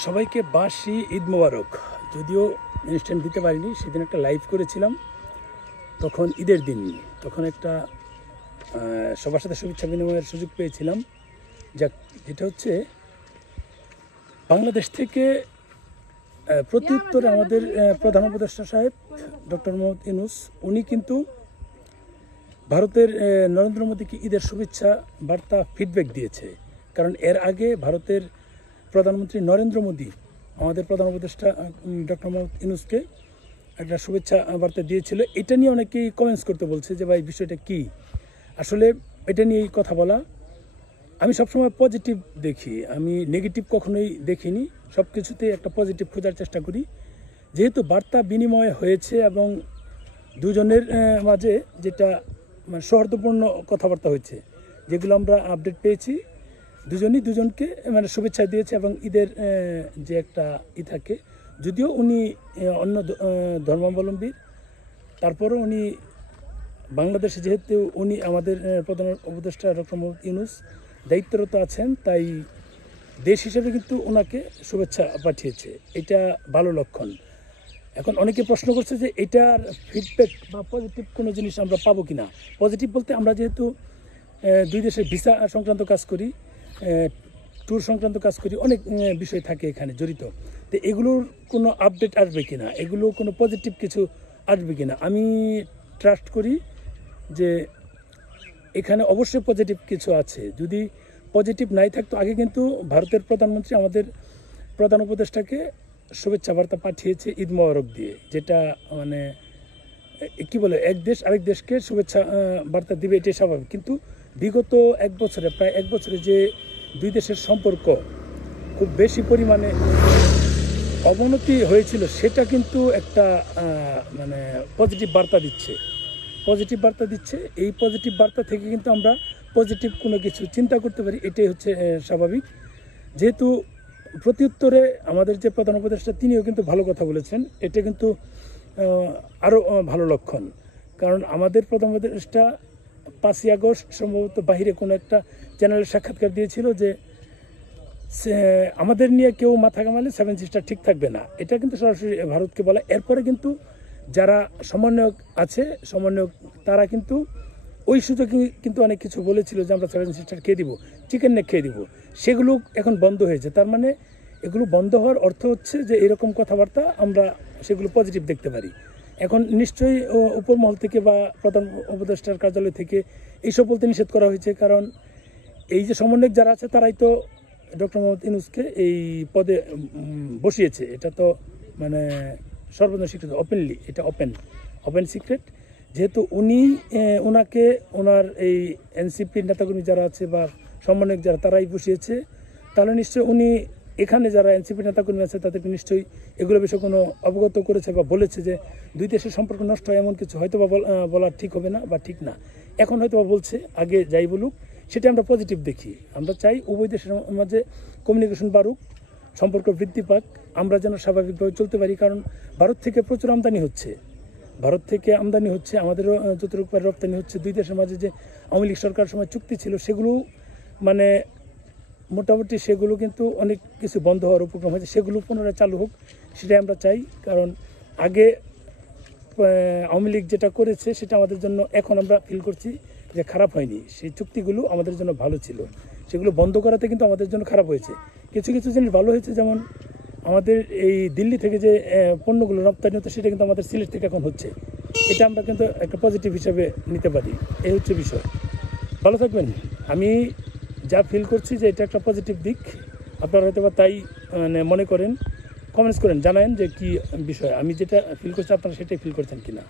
সবাইকে বাসি ঈদ মোবারক। যদিও ইনস্ট্যান্ট দিতে পারিনি, সেদিন একটা লাইভ করেছিলাম, তখন ঈদের দিন, তখন একটা সবার সাথে শুভেচ্ছা বিনিময়ের সুযোগ পেয়েছিলাম। যেটা হচ্ছে বাংলাদেশ থেকে প্রতি উত্তরে আমাদের প্রধান উপদেষ্টা সাহেব ডক্টর মোহাম্মদ ইউনূস, উনি কিন্তু ভারতের নরেন্দ্র মোদীকে ঈদের শুভেচ্ছা বার্তা ফিডব্যাক দিয়েছে। কারণ এর আগে ভারতের প্রধানমন্ত্রী নরেন্দ্র মোদী আমাদের প্রধান উপদেষ্টা ডক্টর মোহাম্মদ ইউনূসকে একটা শুভেচ্ছা বার্তা দিয়েছিল। এটা নিয়ে অনেকেই কমেন্টস করতে বলছে যে ভাই বিষয়টা কি। আসলে এটা নিয়েই কথা বলা। আমি সবসময় পজিটিভ দেখি, আমি নেগেটিভ কখনোই দেখিনি। সব কিছুতেই একটা পজিটিভ খোঁজার চেষ্টা করি। যেহেতু বার্তা বিনিময় হয়েছে এবং দুজনের মাঝে যেটা মানে সৌহার্দ্যপূর্ণ কথাবার্তা হয়েছে, যেগুলো আমরা আপডেট পেয়েছি, দুজনই দুজনকে মানে শুভেচ্ছা দিয়েছে এবং ঈদের যে একটা থাকে, যদিও উনি অন্য ধর্মাবলম্বী, তারপরও উনি বাংলাদেশে যেহেতু উনি আমাদের প্রধান উপদেষ্টা ডক্টর মোহাম্মদ ইউনূস দায়িত্বরত আছেন, তাই দেশ হিসেবে কিন্তু ওনাকে শুভেচ্ছা পাঠিয়েছে। এটা ভালো লক্ষণ। এখন অনেকে প্রশ্ন করছে যে এটার ফিডব্যাক বা পজিটিভ কোনো জিনিস আমরা পাবো কি না। পজিটিভ বলতে আমরা যেহেতু দুই দেশের ভিসা সংক্রান্ত কাজ করি, ট্যুর সংক্রান্ত কাজ করি, অনেক বিষয় থাকে এখানে জড়িত। তো এগুলোর কোনো আপডেট আসবে কি না, এগুলো কোনো পজিটিভ কিছু আসবে কি না, আমি ট্রাস্ট করি যে এখানে অবশ্যই পজিটিভ কিছু আছে। যদি পজিটিভ নাই থাকতো, আগে কিন্তু ভারতের প্রধানমন্ত্রী আমাদের প্রধান উপদেষ্টাকে শুভেচ্ছা বার্তা পাঠিয়েছে ঈদ মোবারক দিয়ে, যেটা মানে কি বলে, এক দেশ আরেক দেশকে শুভেচ্ছা বার্তা দিবে, এটাই স্বাভাবিক। কিন্তু বিগত এক বছরে, প্রায় এক বছরে যে দুই দেশের সম্পর্ক খুব বেশি পরিমাণে অবনতি হয়েছিল, সেটা কিন্তু একটা মানে পজিটিভ বার্তা দিচ্ছে। এই পজিটিভ বার্তা থেকে কিন্তু আমরা পজিটিভ কোনো কিছু চিন্তা করতে পারি, এটাই হচ্ছে স্বাভাবিক। যেহেতু প্রতি উত্তরে আমাদের যে প্রধান উপদেষ্টা, তিনিও কিন্তু ভালো কথা বলেছেন, এটা কিন্তু আরও ভালো লক্ষণ। কারণ আমাদের প্রধান উপদেষ্টা 5ই আগস্ট সম্ভবত বাহিরে কোনো একটা চ্যানেলের সাক্ষাৎকার দিয়েছিল যে আমাদের নিয়ে কেউ মাথা ঘামালে 7 সিস্টার ঠিক থাকবে না। এটা কিন্তু সরাসরি ভারতকে বলা। এরপরে কিন্তু যারা সমন্বয়ক আছে, তারা কিন্তু ওই সুযোগে কিন্তু অনেক কিছু বলেছিল যে আমরা 7 সিস্টার খেয়ে দিব, চিকেন নেক খেয়ে দিব। সেগুলো এখন বন্ধ হয়েছে। তার মানে এগুলো বন্ধ হওয়ার অর্থ হচ্ছে যে এরকম কথাবার্তা আমরা সেগুলো পজিটিভ দেখতে পারি। এখন নিশ্চয়ই উপর মহল থেকে বা প্রধান উপদেষ্টার কার্যালয় থেকে এইসব বলতে নিষেধ করা হয়েছে। কারণ এই যে সমন্বয়ক যারা আছে, তারাই তো ডক্টর মোহাম্মদ ইউনূসকে এই পদে বসিয়েছে। এটা তো মানে সর্বজন স্বীকৃত, ওপেনলি, এটা ওপেন সিক্রেট। যেহেতু উনি ওনাকে ওনার এই এনসিপির নেতাকর্মী যারা আছে বা সমন্বয়ক যারা, তারাই বসিয়েছে, তাহলে নিশ্চয়ই উনি এখানে যারা এনসিপির নেতাকর্মী আছে তাদেরকে নিশ্চয়ই এগুলো বিষয়ে কোনো অবগত করেছে বা বলেছে যে দুই দেশের সম্পর্ক নষ্ট হয় এমন কিছু হয়তো বা বলা ঠিক হবে না বা ঠিক না। এখন হয়তো বা বলছে, আগে যাই বলুক, সেটা আমরা পজিটিভ দেখি। আমরা চাই উভয় দেশের মাঝে কমিউনিকেশন বাড়ুক, সম্পর্ক বৃদ্ধি পাক, আমরা যেন স্বাভাবিকভাবে চলতে পারি। কারণ ভারত থেকে প্রচুর আমদানি হচ্ছে, আমাদেরও যতটুকু পারে রপ্তানি হচ্ছে। দুই দেশের মাঝে যে আওয়ামী লীগ সরকার সময় চুক্তি ছিল, সেগুলো মানে মোটামুটি সেগুলো কিন্তু অনেক কিছু বন্ধ হওয়ার উপক্রম হয়েছে, সেগুলো পুনরায় চালু হোক, সেটাই আমরা চাই। কারণ আগে আওয়ামী লীগ যেটা করেছে সেটা আমাদের জন্য এখন আমরা ফিল করছি যে খারাপ হয়নি। সেই চুক্তিগুলো আমাদের জন্য ভালো ছিল, সেগুলো বন্ধ করাতে কিন্তু আমাদের জন্য খারাপ হয়েছে। কিছু জিনিস ভালো হয়েছে, যেমন আমাদের এই দিল্লি থেকে যে পণ্যগুলো রপ্তানি হতো, সেটা কিন্তু আমাদের সিলেট থেকে এখন হচ্ছে। এটা আমরা কিন্তু একটা পজিটিভ হিসাবে নিতে পারি। এই হচ্ছে বিষয়। ভালো থাকবেন। আমি যা ফিল করছি যে এটা একটা পজিটিভ দিক, আপনারা হয়তো বা তাই মানে মনে করেন। কমেন্টস করেন, জানান যে কি বিষয়। আমি যেটা ফিল করছি আপনারা সেটাই ফিল করছেন কিনা।